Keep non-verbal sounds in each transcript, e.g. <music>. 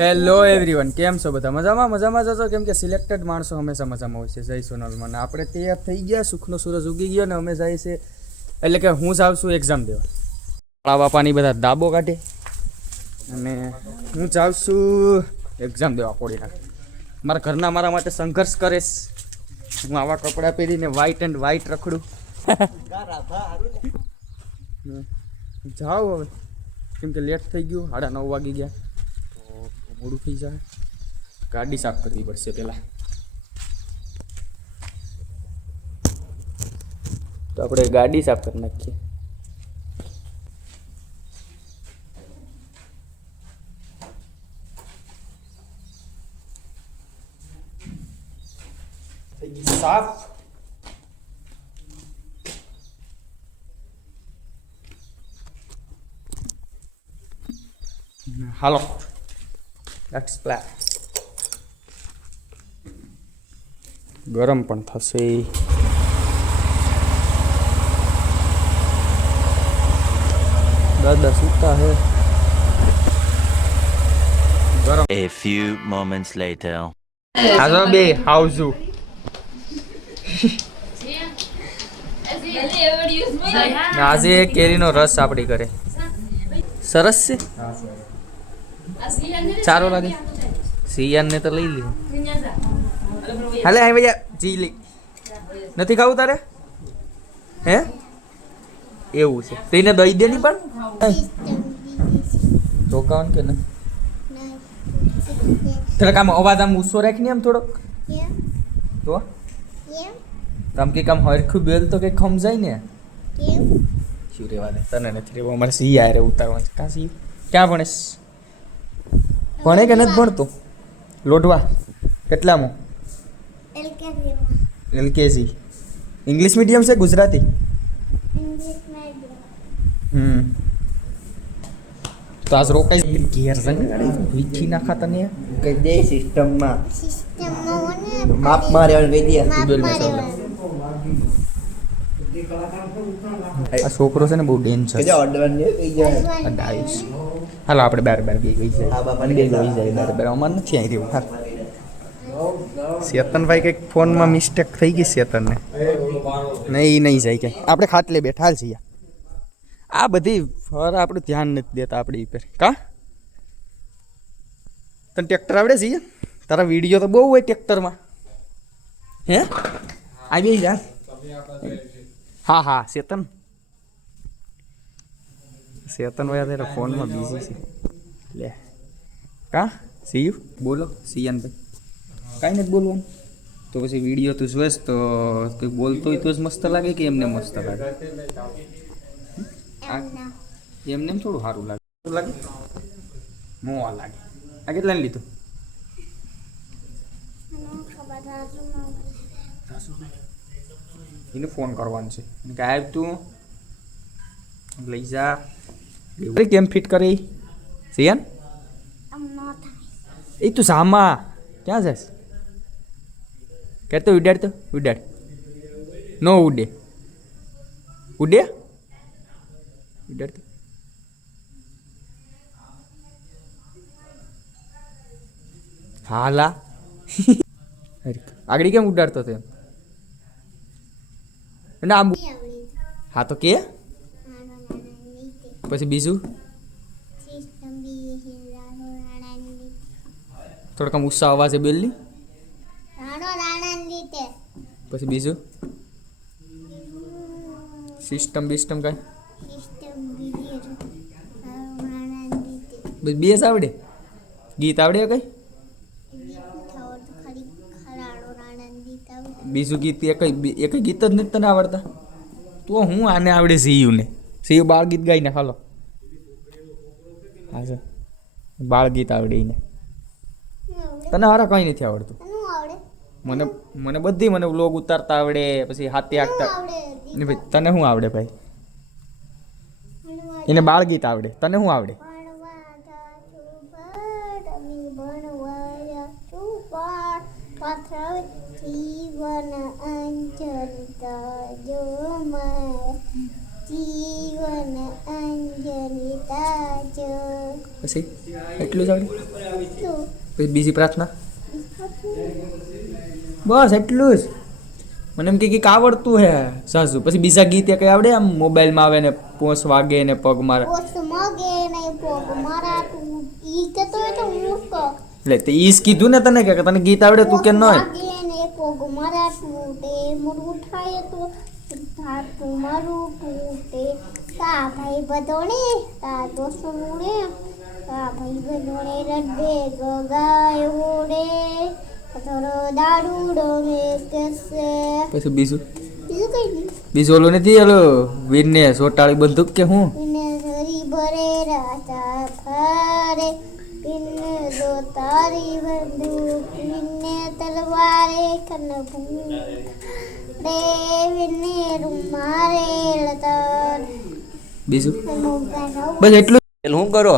Hello everyone કેમ છો બધા? મજામાં? મજામાં જશો કેમ કે સિલેક્ટેડ માણસો હંમેશા મજામાં હોય છે. જય મને આપણે તૈયાર થઈ ગયા, સુખનો સૂરજ ઉગી ગયો ને અમે જાય છે. એટલે કે હું જાઉં છું એક્ઝામ દેવા. મારા બાપાની બધા દાબો કાઢે. અને હું જાઉં છું એક્ઝામ દેવા કોડીના મારા ઘરના મારા માટે સંઘર્ષ કરીશ હું આવા કપડાં પહેરીને વ્હાઈટ એન્ડ વ્હાઈટ રખડું. જાઓ હવે. કેમ કે લેટ થઈ ગયું, સાડા નવ વાગી ગયા. મોડું થઈ જાય. ગાડી સાફ કરવી પડશે પહેલાં. તો આપણે ગાડી સાફ કરી નાખીએ. સાફ. હાલો. લેટ્સ પ્લે ગરમ પણ થશે. દાદા સૂતા હે. ગરમ. A few moments later. હાલો બે હાઉઝુ <laughs> આજે કેરીનો રસ આપણી કરે સરસ છે? સારો લાગે. સિયાનને તો લઈ લીધું હાલે હા ભાઈ જી લઈ નથી ખાવું તારે? હે? એવું છે. તો એને દઈ દે નહીં પણ? રોકાવાનું કે નહીં થોડાક આમ અવાજ આમ ઊંચો રાખ ને આમ થોડોક? તો? આમ કે આમ હરખું બેલ તો કંઈક સમજાય ને? શું રેવા દે? તને નથી રેવા. અમારે સી યારે ઉતારવાનું છે. કાં સી ક્યાં ભણેશ? ભણે કે નથી ભણતું? લોઢવા. કેટલામાં? એલકેજી. ઇંગ્લિશ મીડિયમ છે ગુજરાતી? હમ. તો આજ રોકાઈ ઘેર સંગાડી વીખી નાખા તને દે સિસ્ટમમાં? માપ મારે કહી દે. આ છોકરો છે ને બહુ ડેન્જર છે હાલો આપણે બાર બાર બે ગઈ જાય બે ગઈ. જાય બાર બાર. અમાર નથી આવી રહ્યું. હાલ. ચેતનભાઈ કંઈક ફોનમાં મિસ્ટેક થઈ ગઈ ચેતનને નહીં નહીં જાય કે આપણે ખાટલે બેઠા છીએ. આ બધી ફર આપણું ધ્યાન નથી દેતા આપણી પર કા? તને ટ્રેક્ટર આવડે છે? તારા વીડિયો તો બહુ હોય ટ્રેક્ટરમાં. હે? આવી જા હા હા ચેતન ચેતન ભાઈ અત્યારે ફોનમાં બિઝી છે લે કા સીયુ બોલો સિયાન ભાઈ કાંઈ નથી બોલવાનું તો પછી વીડિયો તું જોઈશ તો કોઈ બોલતો હોય તો જ મસ્ત લાગે કે એમને મસ્ત લાગે આ- એમને એમ થોડું સારું લાગે સારું લાગે મોવા લાગે આ કેટલાને લીધું એને ફોન કરવાનો છે આવ તું લઈ જા કેમ ફિટ કરી? સિયન? એ તું સામા. ક્યાં જશ કહેતો ઉડાડ તો? ઉડાડ નો ઉડે. ઉડે ઉડાડ તો. હાલા. આગળ કેમ ઉડાડતો અને આમ હા તો કે? પછી બીજું થોડોક આમ ઉત્સાહ અવાજે બેલની પછી બીજું સિસ્ટમ બિસ્ટમ કાંઈ બસ આવડે ગીત આવડે કઈ બીજું ગીત એક એક ગીત જ નથી તને આવડતા તો હું આને આવડે સીયુ ને સીયુ બાળ ગીત ગાઈને હાલો. હા સર બાળ ગીત આવડે એને. તને હારા કંઈ નથી આવડતું? મને મને બધી મને વ્લોગ ઉતારતા આવડે પછી હાથે હાંકતા ભાઈ તને શું આવડે ભાઈ? એને બાળ ગીત આવડે. તને શું આવડે? જીવન અંજલિતા પછી એટલું જ આવડ્યું પછી બીજી પ્રાર્થના? બસ એટલું જ. મને એમ કે કંઈક આવડતું હે સાસુ. પછી બીજા ગીત એ કઈ આવડે આમ મોબાઈલમાં આવે ને પોસ વાગે ને પગ મારે? ને એટલે તે ઈસ કીધું ને તને કે તને ગીત આવડે તું કે ન ને મારા તૂટે તો ભાઈ બધોણે તા દોસ્તોને તા ભાઈ બધોણે રડે ગગાય ઓડે થોડો પછી બીજું? બીજું કઈ નહીં. બીજું ઓલું નથી ઓલો વીરને સોટાળી બંદૂક કે હું? ઇને હરી ભરે રાજા ફરે ઇને દો તારી બંદૂક ઇને તલવારે કન દેવને રૂમારે લતર. બીજું? બસ એટલું શું કરો?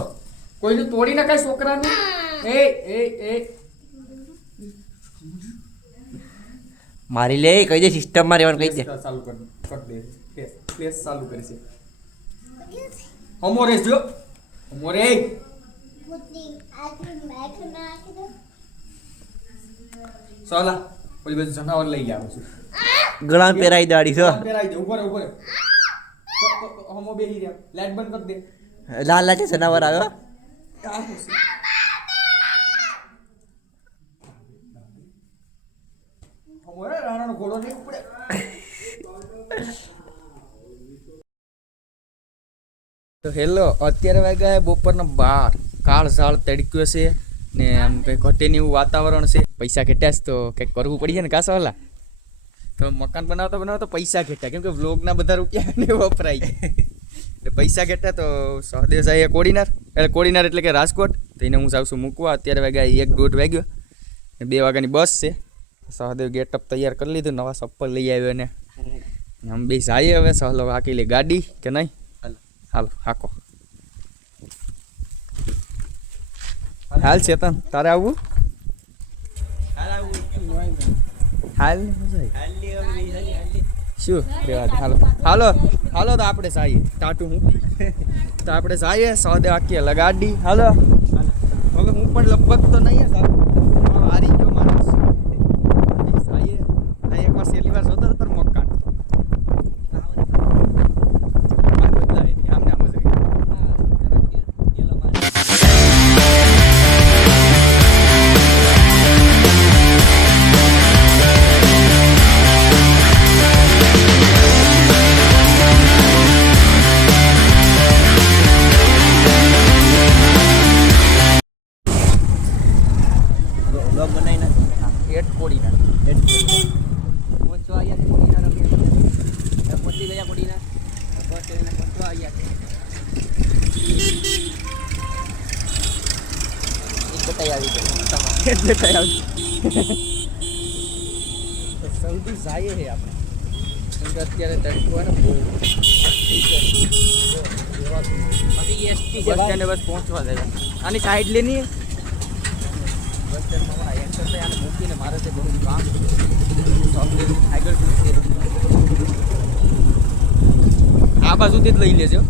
કોઈનું તોડી નાખાય છોકરાનું? એ એ એ. મારી લે કહી દે સિસ્ટમમાં રહેવાનું કહી દે. ચાલુ કર કર દે. પ્લેસ પ્લેસ ચાલુ કરી છે. અમોરે જો. અમોરે પુતી આખી મેખ નાખી સોલા ઓલી બાજુ જનાવર લઈ આવું છું. ગળા પહેરાઈ દાડી છો પહેરાઈ દે ઉપર ઉપર હમો બેહી રહ્યા. લાઈટ બંધ કરી દે. લાલ લાલ છે ઘોડો નહીં ઉપડે તો હેલો અત્યારે વાગ્યા છે બપોરના બાર. કાળ ઝાળ તડક્યો છે ને આમ કંઈ ઘટે નહીં એવું વાતાવરણ છે. પૈસા ઘટ્યા છે તો કંઈક કરવું પડી ને કાસા વાલા તો મકાન બનાવતા બનાવતા પૈસા ઘટ્યા. કેમ કે વ્લોગના બધા રૂપિયા <laughs> ને વપરાય. એટલે પૈસા કેટલા તો સહદેવ સાહેબ કોડીનાર. એટલે કોડીનાર એટલે કે રાજકોટ. તો એને હું જાઉં છું મૂકવા. અત્યારે વાગ્યા એક દોઢ વાગ્યો. ને બે વાગ્યાની બસ છે. સહદેવ ગેટઅપ તૈયાર કરી લીધું. નવા ચપ્પલ લઈ આવ્યો ને આમ બે જાય હવે. સહલો હાકી લે ગાડી કે નહીં? હાલો. હાકો. હાલ ચેતન તારે આવવું? હાલ આવી. શું રેવા હાલો. હાલો હાલો તો આપણે સાઈએ. ટાટું હું? તો આપણે સાઈએ, સૌદે વાક્ય લગાડી. હાલો. હવે હું પણ લગભગ તો નહીં જ કઈ તો સૌથી જાય છે આપણે. કેમ કે અત્યારે તડકો ને બહુ. પછી એસટી બસ સ્ટેન્ડે બસ પહોંચવા દે આની સાઈડ લેની બસ સ્ટેન્ડમાં મારા એક્સરસાઇઝ આને મૂકીને મારે તે ઘણું કામ. આગળ. આ બાજુથી જ લઈ લેજો.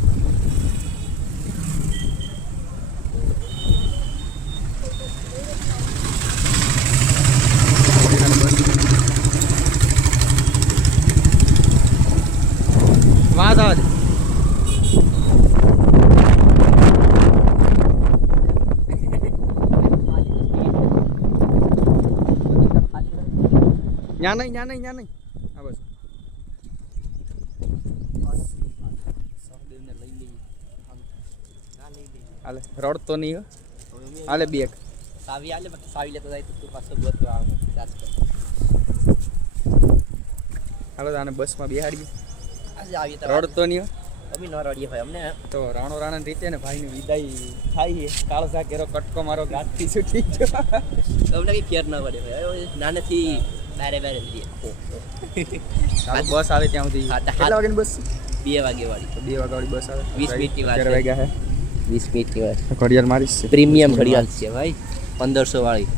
ન્યા નહીં ન્યા નહીં ન્યા નહીં આ બસ હાલે નહીં હાલે સાવી આલે સાવી લેતો જાય તો પાછો ગોતવા આવું હાલો આને બસમાં બેહાડીએ આવી તો હો. ન રડીએ ભાઈ અમને તો રાણો રાણા રીતે ને ભાઈની વિદાય થાય કાળો કાળસા કેરો કટકો મારો ગાંઠથી છૂટી ગયો અમને કઈ ફેર ન પડે ભાઈ નાનેથી બારે બારે બસ આવે ત્યાં સુધી. કેટલા વાગ્યાની બસ? બે વાગે વાળી. બે બે વાગ્યાવાળી બસ આવે. વીસ મિનિટની વાત વાગ્યા હે? વીસ મિનિટની વાત ઘડિયાળ મારી પ્રીમિયમ ઘડિયાળ છે ભાઈ. પંદરસો વાળી.